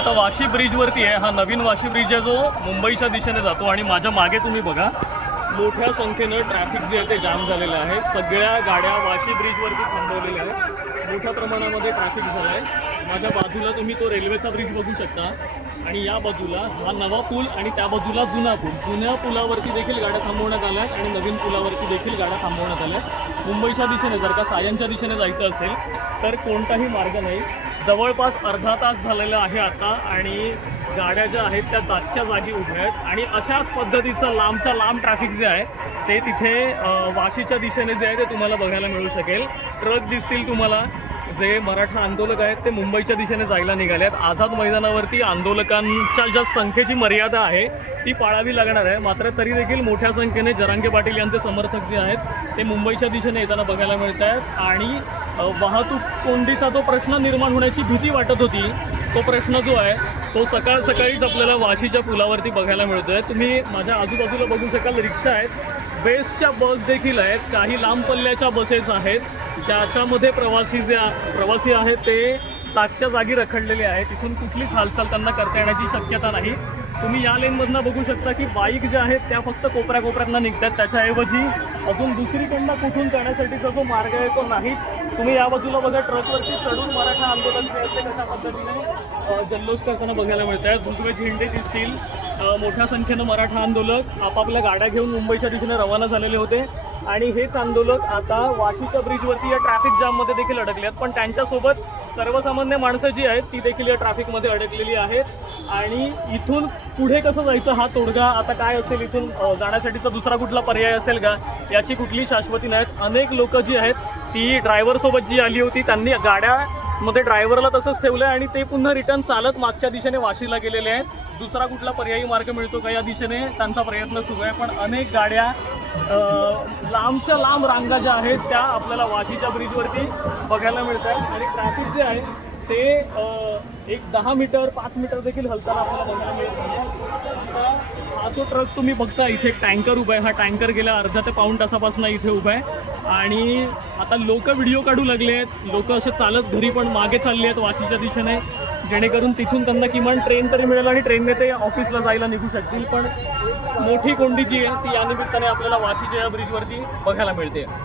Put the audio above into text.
आता वाशी ब्रिजवरती आहे। हा नवीन वाशी ब्रिज आहे जो मुंबईच्या दिशेने जातो आणि माझ्या मागे तुम्ही बघा मोठ्या संख्येनं ट्रॅफिक जे आहे ते जाम झालेलं आहे। सगळ्या गाड्या वाशी ब्रिजवरती थांबवलेल्या आहेत। मोठ्या प्रमाणामध्ये ट्रॅफिक झालं आहे। माझ्या बाजूला तुम्ही तो रेल्वेचा ब्रिज बघू शकता आणि या बाजूला हा नवा पूल आणि त्या बाजूला जुना पूल। जुन्या पुलावरती देखील गाड्या थांबवण्यात आल्या आहेत आणि नवीन पुलावरती देखील गाड्या थांबवण्यात आल्या आहेत। मुंबईच्या दिशेने जर का सायनच्या दिशेने जायचं असेल तर कोणताही मार्ग नाही। जवळपास अर्धा तास झालेला आहे आता आणि गाड्या ज्या आहेत त्या जागच्या जागी उभ्या आहेत आणि अशाच पद्धतीचं लांबच्या लांब ट्रॅफिक जे आहे ते तिथे वाशीच्या दिशेने जे आहे ते तुम्हाला बघायला मिळू शकेल। ट्रक दिसतील तुम्हाला। जे मराठा आंदोलक आहेत ते मुंबईच्या दिशेने जायला निघाले आहेत। आझाद मैदानावरती आंदोलकांच्या ज्या संख्येची मर्यादा आहे ती पाळावी लागणार आहे। मात्र तरी देखील मोठ्या संख्येने जरांगे पाटील यांचे समर्थक जे आहेत ते मुंबईच्या दिशेने येताना बघायला मिळत आहेत आणि वाहतूक कोंडीचा जो प्रश्न निर्माण होण्याची भीती वाटत होती तो प्रश्न जो आहे तो सकाळ सकाळीच आपल्याला वाशीच्या पुलावरती बघायला मिळतोय। तुम्ही माझ्या आजूबाजूला बघू शकाल रिक्षा आहेत, बेस्टच्या बस देखील आहेत, काही लांब पल्ल्याच्या बसेस आहेत ज्याच्यामध्ये प्रवासी आहेत ते जागच्या जागी रखडलेले आहेत। तिथून कुठलीच हालचाल त्यांना करता येण्याची शक्यता नाही। तुम्ही या लेनमधनं बघू शकता की बाईक ज्या आहेत त्या फक्त कोपऱ्याकोपऱ्यांना निघतात, त्याच्याऐवजी अजून दुसरीकडनं कुठून जाण्यासाठीचा जो मार्ग आहे तो नाहीच। तुम्ही या बाजूला बघा ट्रकवरती चढून मराठा आंदोलन जे असते कशा पद्धतीने जल्लोष करताना बघायला मिळत आहेत। भगवे झेंडे दिसतील। मोठ्या संख्येनं मराठा आंदोलक आपापल्या गाड्या घेऊन मुंबईच्या दिशेने रवाना झालेले होते आणि हेच आंदोलक आता वाशीच्या ब्रिजवरती या ट्रॅफिक जाममध्ये देखील अडकले आहेत। पण त्यांच्यासोबत सर्वसामान्य माणसं जी आहेत ती देखील या ट्रॅफिकमध्ये अडकलेली आहेत आणि इथून पुढे कसं जायचं हा तोडगा आता काय असेल, इथून जाण्यासाठीचा दुसरा कुठला पर्याय असेल का याची कुठली शाश्वती नाहीत। अनेक लोक जी आहेत ती ड्रायव्हरसोबत जी आली होती त्यांनी गाड्यामध्ये ड्रायव्हरला तसंच ठेवलं आहे आणि ते पुन्हा रिटर्न चालत मागच्या दिशेने वाशीला गेलेले आहेत। दुसरा कुठला पर्यायी मार्ग मिळतो का या दिशेने त्यांचा प्रयत्न सुरू आहे। पण अनेक गाड्या लांबच्या लांब रांगा ज्या आहेत त्या आपल्याला वाशीच्या ब्रिजवरती बघायला मिळत आहेत आणि ट्रॅफिक जे आहे ते एक 10 मीटर 5 मीटर देखील हलताना आपल्याला बघायला मिळत आहे। हा जो ट्रक तुम्ही बघता इथे एक टँकर उभा आहे, हा टँकर गेल्या अर्धा ते पाऊण तासापासून इथे उभा आहे आणि आता लोक व्हिडिओ काढू लागले आहेत। लोक असे चालत घरी पण मागे चालले आहेत वाशीच्या दिशेने, जेणेकरून तिथून त्यांना किमान ट्रेन तरी मिळेल आणि ट्रेनने ते ऑफिसला जायला निघू शकतील। पण मोठी कोंडी जी आहे ती या निमित्ताने आपल्याला वाशीच्या या ब्रिजवरती बघायला मिळते।